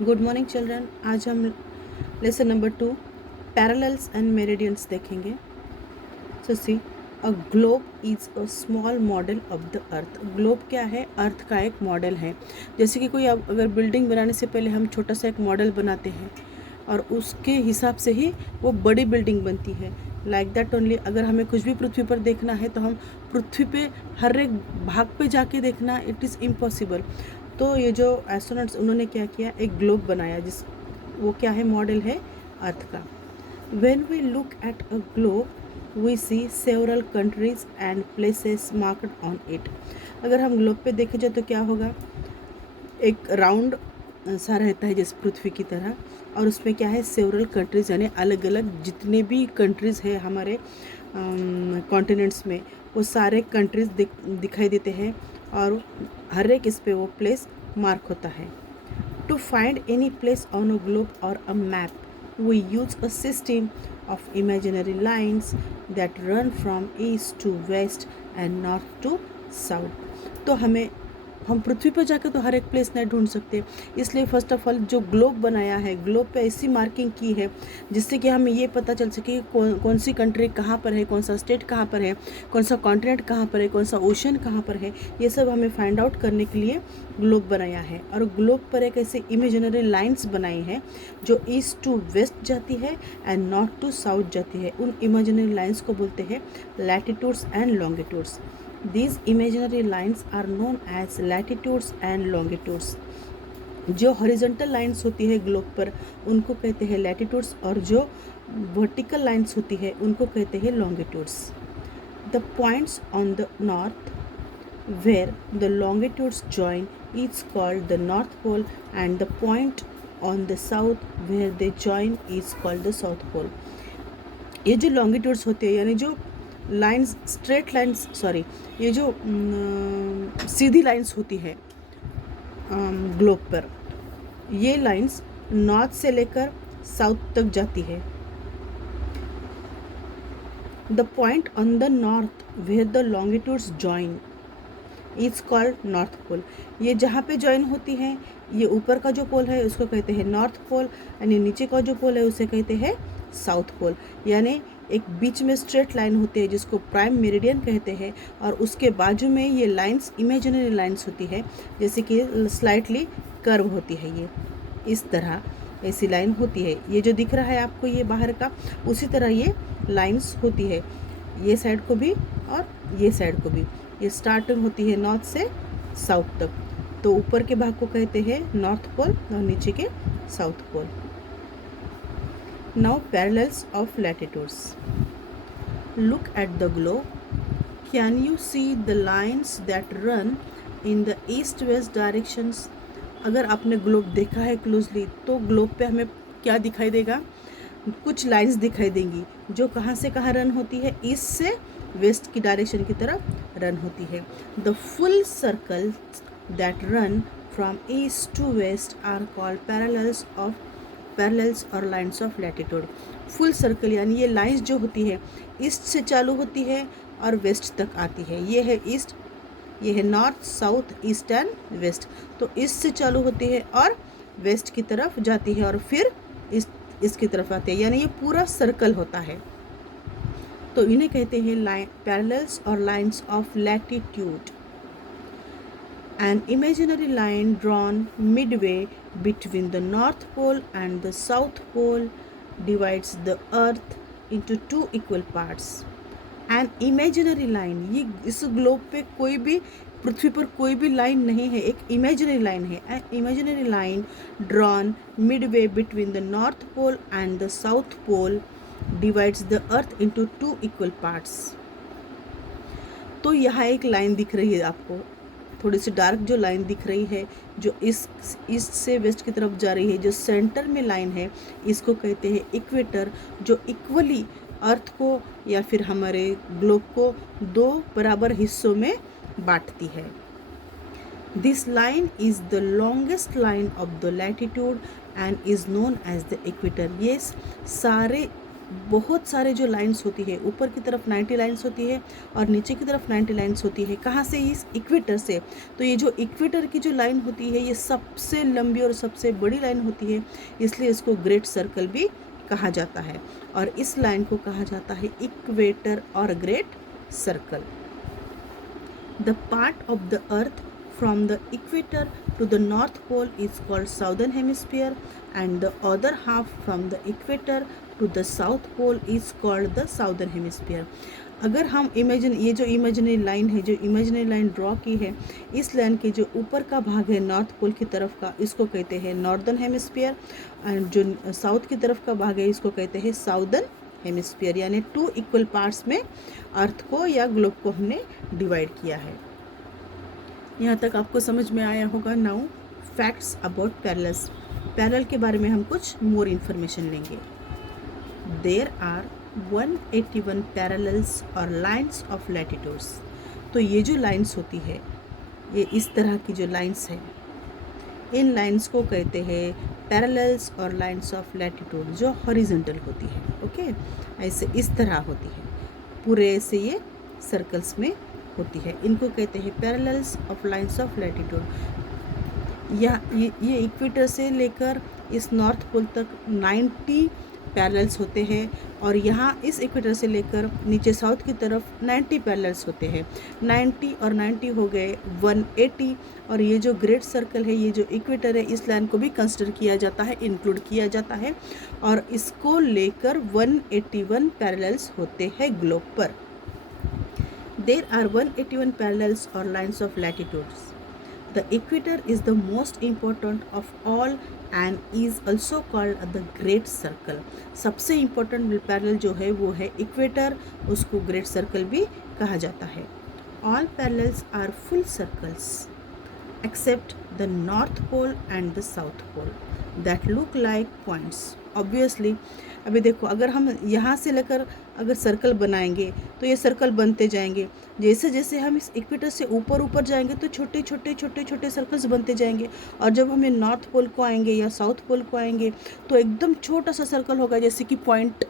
Good morning children. आज हम lesson number 2 parallels and meridians देखेंगे। So see, a globe is a small model of the earth. Globe क्या है? अर्थ का एक मॉडल है। जैसे कि कोई अगर बिल्डिंग बनाने से पहले हम छोटा सा एक मॉडल बनाते हैं और उसके हिसाब से ही वो बड़ी बिल्डिंग बनती है। लाइक दैट ओनली, अगर हमें कुछ भी पृथ्वी पर देखना है तो हम पृथ्वी पे हर एक भाग पे जाके देखना, इट इज़ इम्पॉसिबल। तो ये जो एस्ट्रोनॉट्स उन्होंने क्या किया, एक ग्लोब बनाया जिस वो क्या है, मॉडल है अर्थ का। When we look at a globe we see several countries and places marked on it. अगर हम ग्लोब पे देखे जाए तो क्या होगा, एक राउंड सा रहता है जैसे पृथ्वी की तरह, और उसमें क्या है, सेवरल कंट्रीज़, यानी अलग अलग जितने भी कंट्रीज़ है हमारे कॉन्टिनेंट्स में, वो सारे कंट्रीज़ दिखाई देते हैं और हर एक इस पे वो प्लेस मार्क होता है। To find any place on a globe or a map we use a system of imaginary lines that run from east to west and north to south. तो हम पृथ्वी पर जाकर तो हर एक प्लेस नहीं ढूंढ सकते, इसलिए फर्स्ट ऑफ ऑल जो ग्लोब बनाया है, ग्लोब पे ऐसी मार्किंग की है जिससे कि हमें ये पता चल सके कि कौन सी कंट्री कहाँ पर है, कौन सा स्टेट कहाँ पर है, कौन सा कॉन्टिनेंट कहाँ पर है, कौन सा ओशन कहाँ पर है। ये सब हमें फाइंड आउट करने के लिए ग्लोब बनाया है। और ग्लोब पर एक ऐसे इमेजिनरी लाइन्स बनाई हैं जो ईस्ट टू वेस्ट जाती है एंड नॉर्थ टू साउथ जाती है। उन इमेजिनरी लाइन्स को बोलते हैं latitudes and longitudes. These imaginary lines are known as latitudes and longitudes. जो हॉरिजॉन्टल लाइंस होती है ग्लोब पर उनको कहते हैं लैटिट्यूड्स, और जो वर्टिकल लाइंस होती है उनको कहते हैं longitudes. The points on the north where the longitudes join is called the north pole and the point on the south where they join is called the south pole. ये जो longitudes होते हैं, यानी जो लाइंस, स्ट्रेट लाइंस, सॉरी, ये जो सीधी lines होती है ग्लोब पर, ये लाइंस नॉर्थ से लेकर साउथ तक जाती है। The point on the north where the longitudes join is called north pole. ये जहाँ पे जॉइन होती है, ये ऊपर का जो पोल है उसको कहते हैं नॉर्थ पोल, यानी नीचे का जो पोल है उसे कहते हैं साउथ पोल। यानी एक बीच में स्ट्रेट लाइन होती है जिसको प्राइम मेरिडियन कहते हैं, और उसके बाजू में ये लाइंस इमेजिनरी लाइंस होती है, जैसे कि स्लाइटली कर्व होती है। ये इस तरह ऐसी लाइन होती है। ये जो दिख रहा है आपको ये बाहर का, उसी तरह ये लाइंस होती है, ये साइड को भी और ये साइड को भी। ये स्टार्टिंग होती है नॉर्थ से साउथ तक, तो ऊपर के भाग को कहते हैं नॉर्थ पोल और नीचे के south pole. Now parallels of latitudes. Look at the globe. Can you see the lines that run in the east west directions. अगर आपने ग्लोब देखा है क्लोजली तो ग्लोब पे हमें क्या दिखाई देगा, कुछ लाइंस दिखाई देंगी जो कहाँ से कहाँ रन होती है, ईस्ट से वेस्ट की डायरेक्शन की तरफ रन होती है। The full circle that run from east to west are called parallels or lines of latitude. Full circle यानी ये लाइंस जो होती है ईस्ट से चालू होती है और वेस्ट तक आती है। ये है ईस्ट, ये है north, south, east and west. तो ईस्ट से चालू होती है और वेस्ट की तरफ जाती है और फिर इसकी तरफ आते हैं, यानी ये पूरा सर्कल होता है। तो इन्हें कहते हैं line, parallels or lines of latitude. An imaginary line drawn midway between the North Pole and the South Pole divides the Earth into two equal parts. An imaginary line, ये इस ग्लोब पे कोई भी, पृथ्वी पर कोई भी लाइन नहीं है, एक इमेजिनरी लाइन है। An imaginary line drawn midway between the North Pole and the South Pole divides the Earth into two equal parts. तो यहाँ एक लाइन दिख रही है आपको, थोड़ी सी डार्क जो लाइन दिख रही है, जो ईस्ट से वेस्ट की तरफ जा रही है, जो सेंटर में लाइन है, इसको कहते हैं इक्वेटर, जो इक्वली अर्थ को या फिर हमारे ग्लोब को दो बराबर हिस्सों में बांटती है। This line is the longest line of the latitude and is known as the equator. ये सारे बहुत सारे जो लाइंस होती है, ऊपर की तरफ 90 लाइंस होती है और नीचे की तरफ 90 लाइंस होती है। कहाँ से? इस इक्वेटर से। तो ये जो इक्वेटर की जो लाइन होती है ये सबसे लंबी और सबसे बड़ी लाइन होती है, इसलिए इसको ग्रेट सर्कल भी कहा जाता है और इस लाइन को कहा जाता है इक्वेटर और great circle. The part of the earth from the equator to the north pole is called southern hemisphere and the other half from the equator to the south pole is called the southern hemisphere। अगर हम ये जो imaginary line है, जो imaginary line draw की है, इस line के जो ऊपर का भाग है नॉर्थ पोल की तरफ का, इसको कहते हैं नॉर्दर्न हेमिस्फीयर एंड जो साउथ की तरफ का भाग है इसको कहते हैं साउदर्न हेमिस्फीयर। यानी 2 इक्वल पार्ट्स में अर्थ को या ग्लोब को हमने डिवाइड किया है। यहाँ तक आपको समझ में आया होगा। Now facts about parallels. Parallel के बारे में हम कुछ मोर इन्फॉर्मेशन लेंगे। There are 181 parallels or lines of latitudes. तो ये जो लाइंस होती है, ये इस तरह की जो लाइंस है, इन लाइंस को कहते हैं parallels or lines of latitude, जो हॉरिजॉन्टल होती है। ओके, ऐसे इस तरह होती है, पूरे ऐसे ये सर्कल्स में होती है, इनको कहते हैं parallels of lines of latitude. ये इक्वेटर से लेकर इस नॉर्थ पोल तक 90 पैरेलल्स होते हैं और यहाँ इस इक्वेटर से लेकर नीचे साउथ की तरफ 90 पैरेलल्स होते हैं। 90 और 90 हो गए 180। और ये जो ग्रेट सर्कल है, ये जो इक्वेटर है, इस लाइन को भी कंसिडर किया जाता है, इंक्लूड किया जाता है और इसको लेकर 181 पैरेलल्स होते हैं ग्लोब पर। There are 181 parallels or lines of latitudes. The equator is the most important of all and is also called the great circle. सबसे important पैरेलल जो है वो है इक्वेटर, उसको ग्रेट सर्कल भी कहा जाता है। All parallels are full circles except the north pole and the south pole that look like points. Obviously, अभी देखो, अगर हम यहाँ से लेकर अगर सर्कल बनाएंगे तो ये सर्कल बनते जाएंगे। जैसे जैसे हम इस इक्वेटर से ऊपर ऊपर जाएंगे तो छोटे छोटे छोटे छोटे सर्कल्स बनते जाएंगे और जब हमें नॉर्थ पोल को आएंगे या साउथ पोल को आएंगे तो एकदम छोटा सा सर्कल होगा, जैसे कि पॉइंट।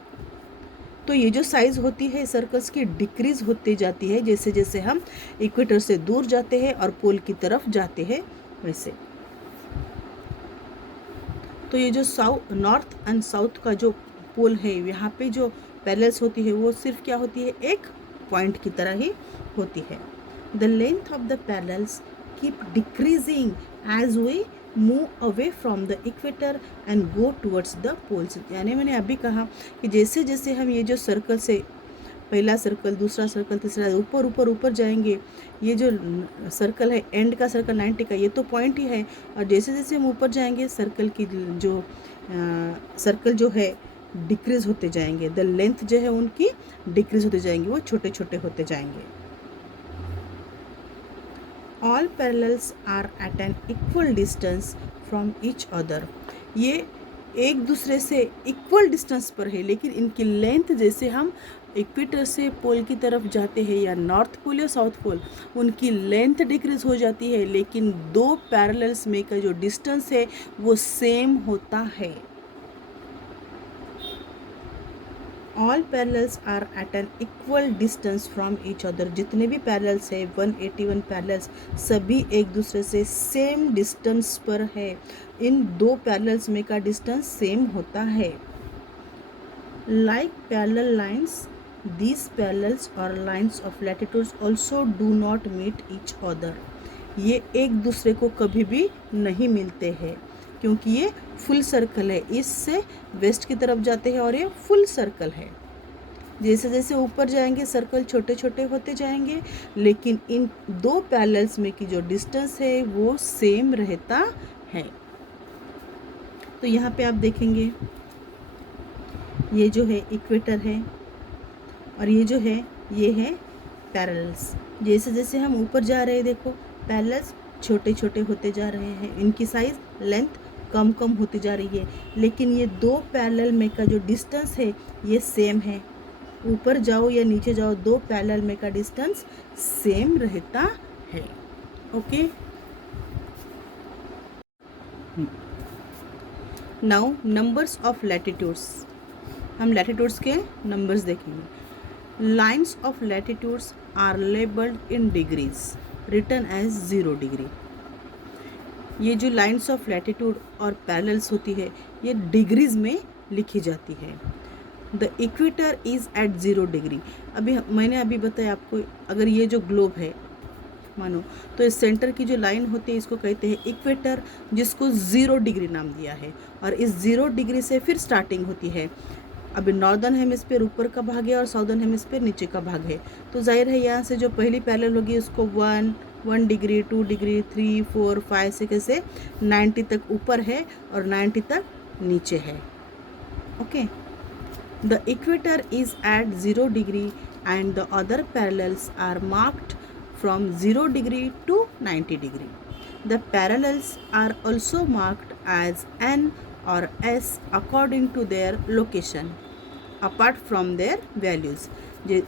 तो ये जो साइज़ होती है सर्कल्स की डिक्रीज़ होती जाती है जैसे जैसे हम इक्वेटर से दूर जाते हैं और पोल की तरफ जाते हैं वैसे। तो ये जो नॉर्थ एंड साउथ का जो पोल है, यहाँ पे जो पैरेलल्स होती है वो सिर्फ क्या होती है, एक पॉइंट की तरह ही होती है। The length of the parallels keep decreasing as we move away from the equator and go towards the poles. यानी मैंने अभी कहा कि जैसे जैसे हम ये जो सर्कल से पहला सर्कल, दूसरा सर्कल, तीसरा, ऊपर ऊपर ऊपर जाएंगे, ये जो सर्कल है एंड का सर्कल 90 का, ये तो पॉइंट ही है। और जैसे जैसे हम ऊपर जाएंगे सर्कल की जो सर्कल जो है डिक्रीज होते जाएंगे, द लेंथ जो है उनकी डिक्रीज होते जाएंगे, वो छोटे छोटे होते जाएंगे। All parallels are at an equal distance from each other. ये एक दूसरे से इक्वल डिस्टेंस पर है, लेकिन इनकी लेंथ जैसे हम इक्वेटर से पोल की तरफ जाते हैं या नॉर्थ पोल या साउथ पोल, उनकी लेंथ डिक्रीज हो जाती है, लेकिन दो पैरेलल्स में का जो डिस्टेंस है वो सेम होता है। All parallels are at an equal distance from each other. जितने भी पैरेलल्स है 181 पैरेलल्स, सभी एक दूसरे से सेम डिस्टेंस पर है। इन दो पैरेलल्स में का डिस्टेंस सेम होता है। Like parallel lines, these parallels or lines of latitudes also do not meet each other। ये एक दूसरे को कभी भी नहीं मिलते हैं क्योंकि ये फुल सर्कल है। इससे वेस्ट की तरफ जाते हैं और ये फुल सर्कल है। जैसे जैसे ऊपर जाएंगे सर्कल छोटे छोटे होते जाएंगे, लेकिन इन दो पैरेलल्स में की जो डिस्टेंस है वो सेम रहता है। तो यहाँ पे आप देखेंगे ये जो है इक्वेटर है और ये जो है ये है पैरेलल्स। जैसे जैसे हम ऊपर जा रहे हैं देखो पैरेलल्स छोटे छोटे होते जा रहे हैं, इनकी साइज लेंथ कम कम होती जा रही है, लेकिन ये दो पैरेलल में का जो डिस्टेंस है ये सेम है। ऊपर जाओ या नीचे जाओ, दो पैरेलल में का डिस्टेंस सेम रहता है। Okay, now numbers of latitudes. हम लैटिट्यूड्स के नंबर्स देखेंगे। Lines of latitudes are labelled in degrees written as 0 degree. ये जो लाइन्स ऑफ लैटिट्यूड और पैरेलल्स होती है ये डिग्रीज में लिखी जाती है। The equator is at 0 degree. मैंने अभी बताया आपको, अगर ये जो ग्लोब है मानो, तो इस सेंटर की जो लाइन होती है इसको कहते हैं इक्वेटर, जिसको 0 डिग्री नाम दिया है। और इस 0 डिग्री से फिर स्टार्टिंग होती है। अभी नॉर्दर्न हेमिस्फीयर ऊपर का भाग है और साउदर्न हेमिस्फीयर नीचे का भाग है, तो जाहिर है यहाँ से जो पहली पैरेलल होगी उसको 1 डिग्री, 2 डिग्री, 3, 4, 5 से कैसे 90 तक ऊपर है और 90 तक नीचे है। Okay, the equator is at 0 degree and the other parallels are marked from 0 degree to 90 degree. The parallels are also marked as N or S according to their location apart from their values.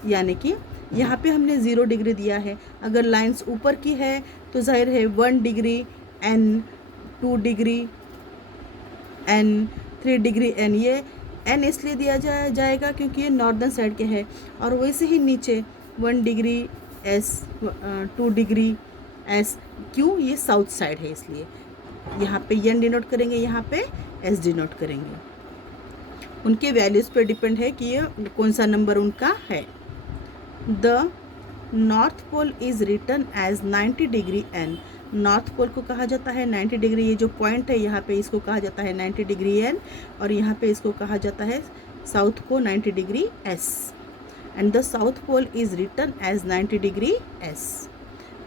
यानी कि यहाँ पे हमने 0 degree दिया है। अगर lines ऊपर की है तो जाहिर है 1 degree N, 2 degree N, 3 degree N। ये N इसलिए दिया जाएगा क्योंकि ये नॉर्दर्न साइड के है। और वैसे ही नीचे 1 डिग्री S, 2 डिग्री S, क्यों? ये साउथ साइड है इसलिए यहाँ पे N डिनोट करेंगे, यहाँ पे S डिनोट करेंगे। उनके वैल्यूज़ पे डिपेंड है कि ये कौन सा नंबर उनका है। The north pole is written as 90 degree N। North pole को कहा जाता है 90 डिग्री, ये जो पॉइंट है यहाँ पे इसको कहा जाता है 90 डिग्री N, और यहाँ पे इसको कहा जाता है साउथ को 90 degree S। And the south pole is written as 90 degree S.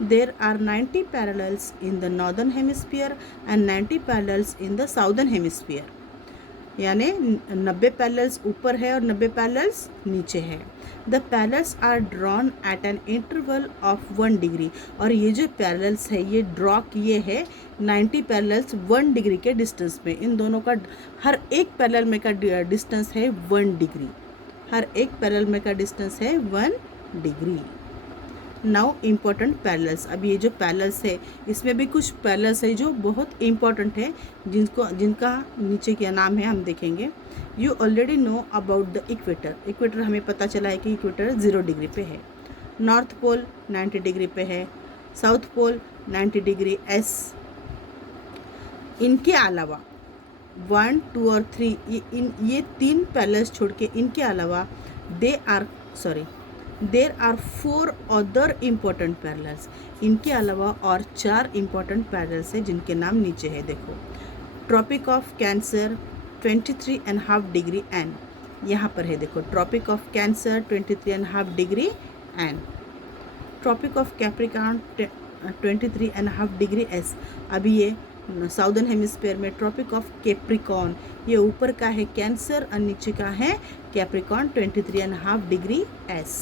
There are 90 parallels in the northern hemisphere and 90 parallels in the southern hemisphere. यानी 90 पैरेलल्स ऊपर है और 90 पैरेलल्स नीचे है। The parallels are drawn at an interval of 1 degree। और ये जो parallels है ये ड्रॉ किए हैं 90 पैरेलल्स 1 डिग्री के डिस्टेंस में। इन दोनों का हर एक पैरेलल में का डिस्टेंस है 1 डिग्री। हर एक पैरेलल में का डिस्टेंस है 1 डिग्री। Now important parallels. अब ये जो पैरेलल्स है इसमें भी कुछ पैरेलल्स है जो बहुत इम्पोर्टेंट है, जिनका नीचे क्या नाम है हम देखेंगे। You already know about the equator. Equator हमें पता चला है कि इक्वेटर 0 डिग्री पे है। नॉर्थ पोल 90 डिग्री पे है, साउथ पोल 90 डिग्री S। इनके अलावा 1, 2 और 3 ये 3 पैरेलल्स छोड़ के इनके अलावा there are 4 other important parallels. इनके अलावा और 4 इम्पोर्टेंट पैरेलल्स है जिनके नाम नीचे है। देखो, tropic of Cancer 23.5 degree N, यहाँ पर है। देखो, tropic of Cancer 23.5 degree N। Tropic of Capricorn 23.5 degree S। अभी ये साउदर्न हेमिस्फीयर में ट्रॉपिक ऑफ कैप्रिकॉर्न, ये ऊपर का है कैंसर और नीचे का है Capricorn 23.5 degree S।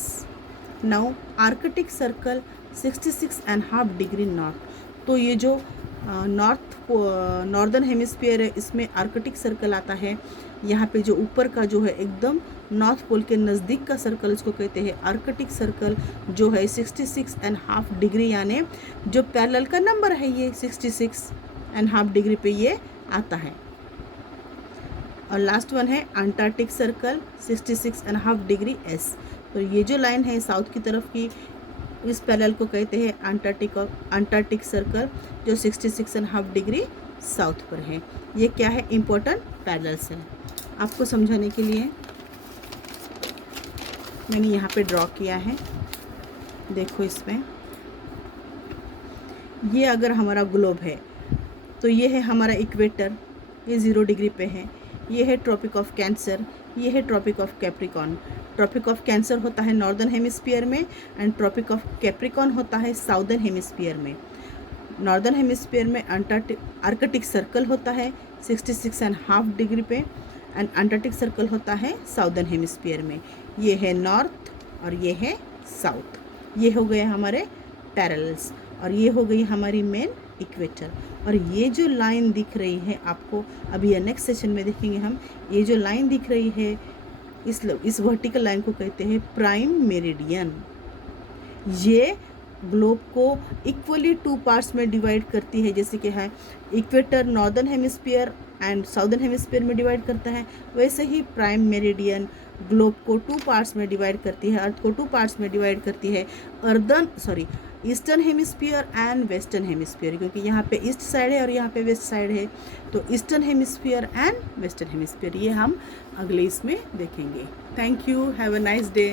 Now Arctic circle 66.5 degree north. तो ये जो नॉर्दर्न हेमिस्फीयर है इसमें आर्कटिक सर्कल आता है। यहाँ पे जो ऊपर का जो है एकदम नॉर्थ पोल के नज़दीक का सर्कल इसको कहते हैं आर्कटिक सर्कल, जो है 66.5 डिग्री, यानी जो पैरेलल का नंबर है ये 66.5 डिग्री पे ये आता है। और लास्ट वन है अंटार्कटिक सर्कल 66.5 डिग्री S। तो ये जो लाइन है साउथ की तरफ की, इस पैरेलल को कहते हैं अंटार्कटिक सर्कल, जो 66.5 डिग्री साउथ पर है। ये क्या है? इम्पोर्टेंट पैरेलल्स है। आपको समझाने के लिए मैंने यहाँ पे ड्रॉ किया है। देखो, इसमें ये अगर हमारा ग्लोब है तो ये है हमारा इक्वेटर, ये 0 डिग्री पे है। ये है ट्रॉपिक ऑफ कैंसर, ये है tropic of Capricorn. Tropic of Cancer होता है नॉर्दर्न हेमिस्फीयर में एंड ट्रॉपिक ऑफ कैप्रिकॉर्न होता है साउदर्न हेमिस्फीयर में। नॉर्दर्न हेमिस्फीयर में आर्कटिक सर्कल होता है 66.5 डिग्री पे एंड अंटार्कटिक सर्कल होता है साउदर्न हेमिस्फीयर में। ये है नॉर्थ और ये है साउथ। ये हो गए हमारे पैरेलल्स और ये हो गई हमारी मेन इक्वेटर। और ये जो लाइन दिख रही है आपको, अभी ये नेक्स्ट सेशन में देखेंगे हम, ये जो लाइन दिख रही है इस वर्टिकल लाइन को कहते हैं प्राइम मेरिडियन। ये ग्लोब को इक्वली 2 पार्ट्स में डिवाइड करती है, जैसे कि है equator northern hemisphere and southern hemisphere में डिवाइड करता है, वैसे ही प्राइम मेरिडियन ग्लोब को 2 पार्ट्स में डिवाइड करती है, अर्थ को 2 पार्ट्स में डिवाइड करती है, eastern hemisphere and western hemisphere, क्योंकि यहाँ पे ईस्ट साइड है और यहाँ पे वेस्ट साइड है, तो eastern hemisphere and western hemisphere ये हम अगले इसमें देखेंगे। Thank you, have a nice day.